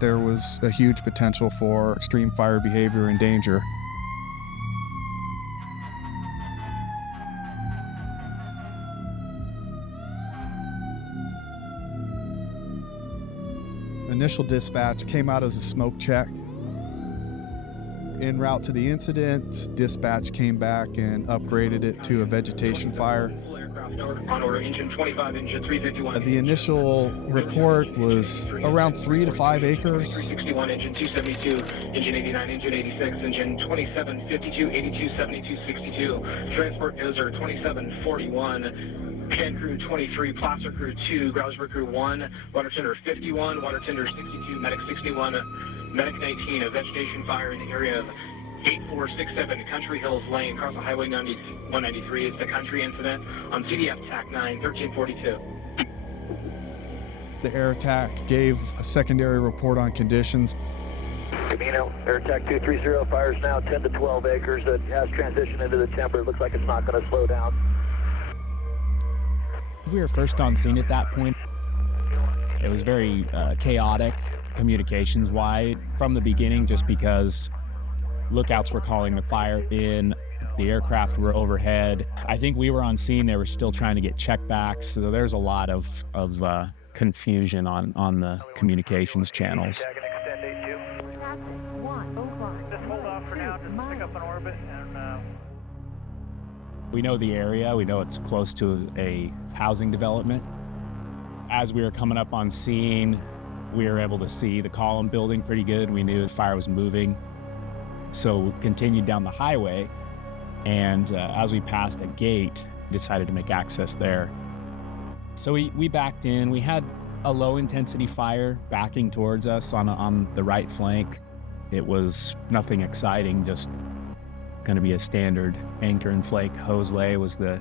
there was a huge potential for extreme fire behavior and danger. Initial dispatch came out as a smoke check. En route to the incident, dispatch came back and upgraded it to a vegetation fire. The initial report was around 3 to 5 acres. 361, engine 272, engine 89, engine 86, engine 27, 52, 82, 72, 62. Transport dozer 2741. Can crew 23, placer crew 2, ground crew 1, water tender 51, water tender 62, medic 61, medic 19, a vegetation fire in the area of 8467 Country Hills Lane, across the Highway 193. It's the country incident on CDF TAC 9, 1342. The air attack gave a secondary report on conditions. Camino, air attack 230, fires now 10 to 12 acres. It has transitioned into the timber. It looks like it's not going to slow down. We were first on scene at that point. It was very chaotic communications-wide from the beginning, just because lookouts were calling the fire in, the aircraft were overhead. I think we were on scene, they were still trying to get checkbacks, so there's a lot of confusion on the communications channels. Just hold off for now, just pick up an orbit and... We know the area, we know it's close to a housing development. As we were coming up on scene, we were able to see the column building pretty good. We knew the fire was moving. So we continued down the highway, and as we passed a gate, we decided to make access there. So we backed in. We had a low intensity fire backing towards us on the right flank. It was nothing exciting, just going to be a standard anchor and flake hose lay was the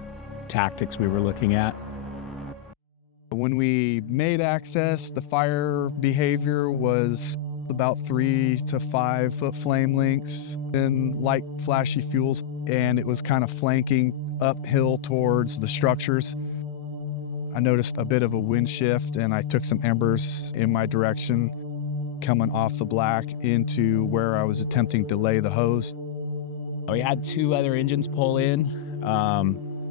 tactics we were looking at. When we made access, the fire behavior was about 3 to 5 foot flame lengths in light flashy fuels, and it was kind of flanking uphill towards the structures. I noticed a bit of a wind shift, and I took some embers in my direction coming off the black into where I was attempting to lay the hose. We had 2 other engines pull in,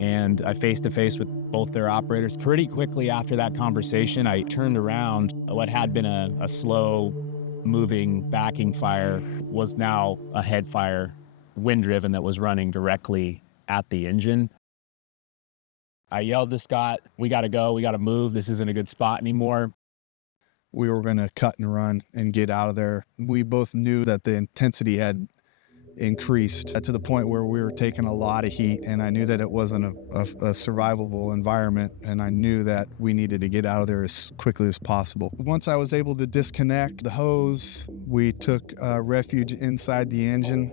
and I face-to-face with both their operators. Pretty quickly after that conversation, I turned around. What had been a slow-moving backing fire was now a head fire, wind-driven, that was running directly at the engine. I yelled to Scott, "We gotta go, we gotta move, this isn't a good spot anymore." We were gonna cut and run and get out of there. We both knew that the intensity had increased to the point where we were taking a lot of heat, and I knew that it wasn't a survivable environment, and I knew that we needed to get out of there as quickly as possible. Once I was able to disconnect the hose, we took refuge inside the engine.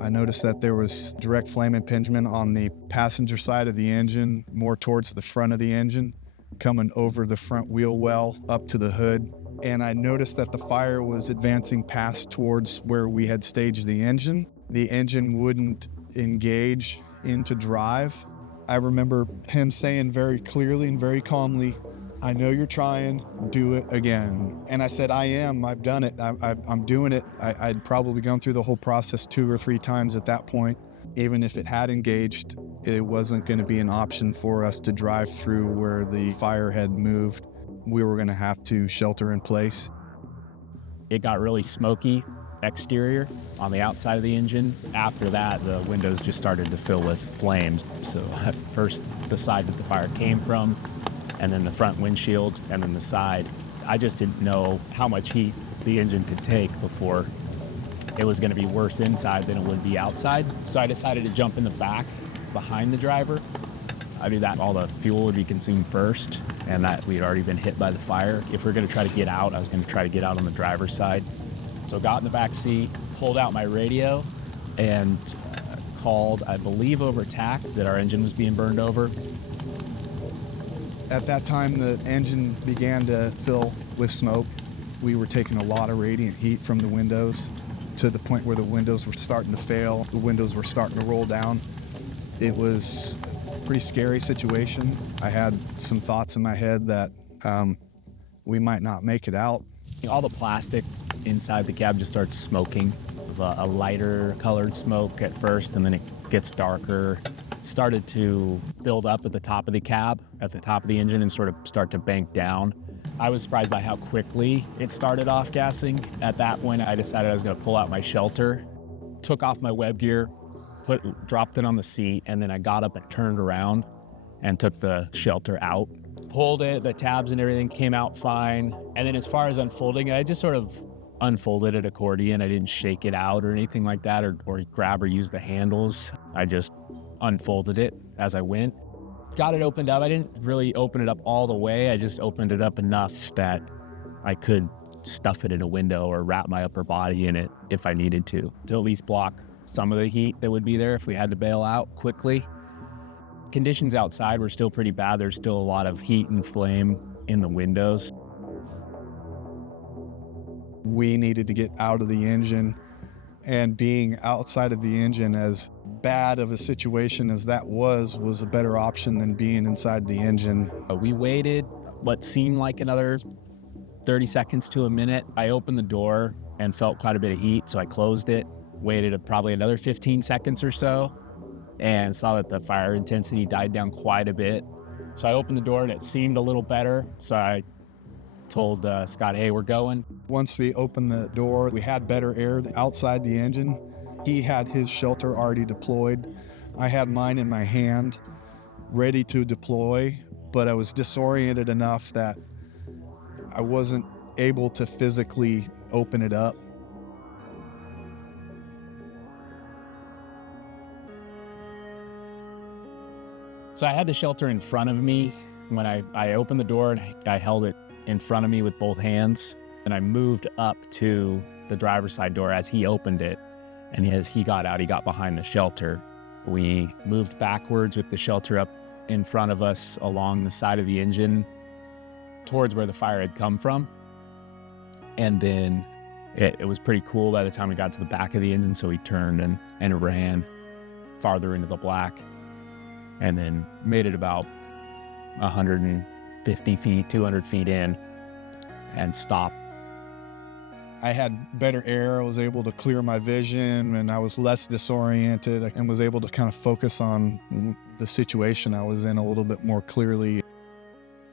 I noticed that there was direct flame impingement on the passenger side of the engine, more towards the front of the engine, coming over the front wheel well up to the hood. And I noticed that the fire was advancing past towards where we had staged the engine. The engine wouldn't engage into drive. I remember him saying very clearly and very calmly, "I know you're trying, do it again." And I said, "I am, I've done it, I'm doing it." I'd probably gone through the whole process 2 or 3 times at that point. Even if it had engaged, it wasn't going to be an option for us to drive through where the fire had moved. We were going to have to shelter in place. It got really smoky exterior on the outside of the engine. After that, the windows just started to fill with flames. So at first the side that the fire came from, and then the front windshield, and then the side. I just didn't know how much heat the engine could take before it was going to be worse inside than it would be outside. So I decided to jump in the back behind the driver. I knew that all the fuel would be consumed first, and that we'd already been hit by the fire. If we were going to try to get out, I was going to try to get out on the driver's side. So got in the back seat, pulled out my radio, and called, I believe over TAC, that our engine was being burned over. At that time, the engine began to fill with smoke. We were taking a lot of radiant heat from the windows to the point where the windows were starting to fail. The windows were starting to roll down. It was a pretty scary situation. I had some thoughts in my head that we might not make it out. All the plastic inside the cab just starts smoking. It was a lighter colored smoke at first, and then it gets darker. It started to build up at the top of the cab, at the top of the engine, and sort of start to bank down. I was surprised by how quickly it started off gassing. At that point, I decided I was going to pull out my shelter, took off my web gear, dropped it on the seat, and then I got up and turned around and took the shelter out. Pulled it, the tabs and everything came out fine. And then as far as unfolding it, I just sort of unfolded it accordion. I didn't shake it out or anything like that, or grab or use the handles. I just unfolded it as I went. Got it opened up. I didn't really open it up all the way. I just opened it up enough that I could stuff it in a window or wrap my upper body in it if I needed to at least block some of the heat that would be there if we had to bail out quickly. Conditions outside were still pretty bad. There's still a lot of heat and flame in the windows. We needed to get out of the engine, and being outside of the engine, as bad of a situation as that was a better option than being inside the engine. We waited what seemed like another 30 seconds to a minute. I opened the door and felt quite a bit of heat, so I closed it, waited probably another 15 seconds or so, and saw that the fire intensity died down quite a bit. So I opened the door and it seemed a little better, so I told Scott, hey, we're going. Once we opened the door, we had better air outside the engine. He had his shelter already deployed. I had mine in my hand, ready to deploy, but I was disoriented enough that I wasn't able to physically open it up. So I had the shelter in front of me. When I opened the door, and I held it in front of me with both hands, and I moved up to the driver's side door as he opened it. And as he got out, he got behind the shelter. We moved backwards with the shelter up in front of us along the side of the engine towards where the fire had come from. And then it was pretty cool by the time we got to the back of the engine, so we turned and ran farther into the black, and then made it about 150 feet, 200 feet in, and stopped. I had better air, I was able to clear my vision, and I was less disoriented and was able to kind of focus on the situation I was in a little bit more clearly.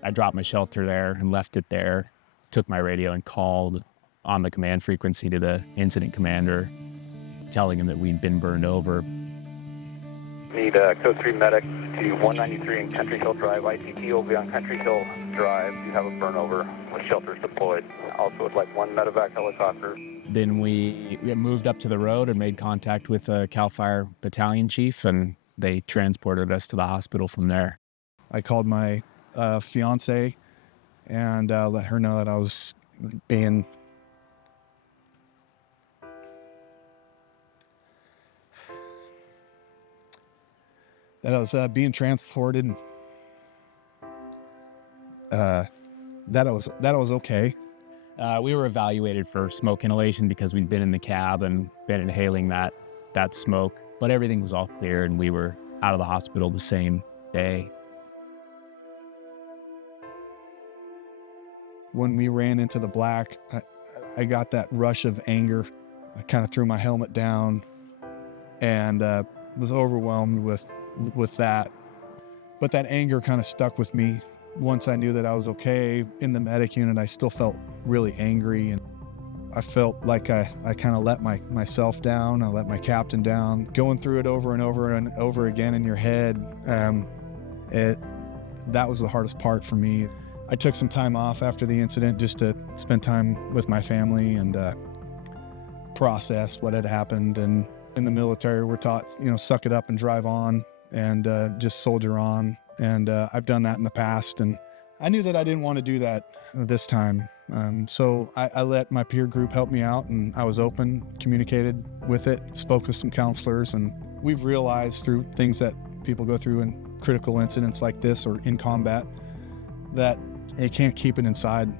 I dropped my shelter there and left it there, took my radio and called on the command frequency to the incident commander, telling him that we'd been burned over. Need code 3 medic to 193 in Country Hill Drive. ITT will be on Country Hill Drive. You have a burnover with shelters deployed. Also would like one medevac helicopter. Then we moved up to the road and made contact with a CAL FIRE battalion chief, and they transported us to the hospital from there. I called my fiance and let her know that I was being transported, that I was okay. We were evaluated for smoke inhalation because we'd been in the cab and been inhaling that smoke, but everything was all clear and we were out of the hospital the same day. When we ran into the black, I got that rush of anger. I kind of threw my helmet down and was overwhelmed with that. But that anger kind of stuck with me. Once I knew that I was okay in the medic unit, I still felt really angry, and I felt like I kind of let myself down. I let my captain down. Going through it over and over and over again in your head, that was the hardest part for me. I took some time off after the incident just to spend time with my family and process what had happened. And in the military, we're taught, suck it up and drive on and just soldier on. And I've done that in the past, and I knew that I didn't want to do that this time. So I let my peer group help me out, and I was open, communicated with it, spoke with some counselors, and we've realized through things that people go through in critical incidents like this or in combat that you can't keep it inside.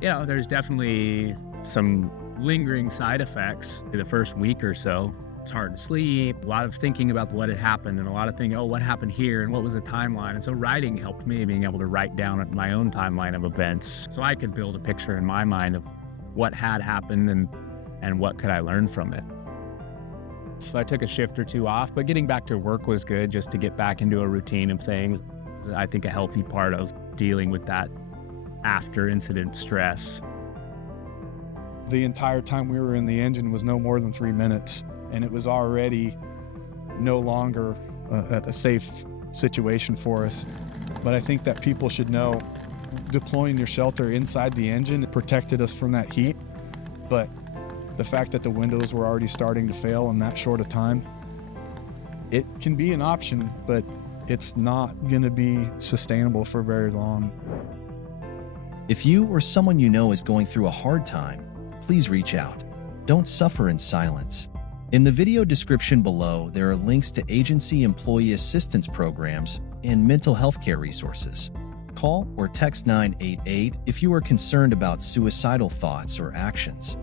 There's Definitely some lingering side effects the first week or so. It's hard to sleep, a lot of thinking about what had happened, and a lot of thinking, oh, what happened here, and what was the timeline? And so writing helped me, being able to write down my own timeline of events so I could build a picture in my mind of what had happened and what could I learn from it. So I took a shift or two off, but getting back to work was good, just to get back into a routine of things. I think a healthy part of dealing with that after incident stress. The entire time we were in the engine was no more than 3 minutes, and it was already no longer a safe situation for us. But I think that people should know deploying your shelter inside the engine protected us from that heat. But the fact that the windows were already starting to fail in that short a time, it can be an option, but it's not going to be sustainable for very long. If you or someone you know is going through a hard time, please reach out. Don't suffer in silence. In the video description below, there are links to agency employee assistance programs and mental health care resources. Call or text 988 if you are concerned about suicidal thoughts or actions.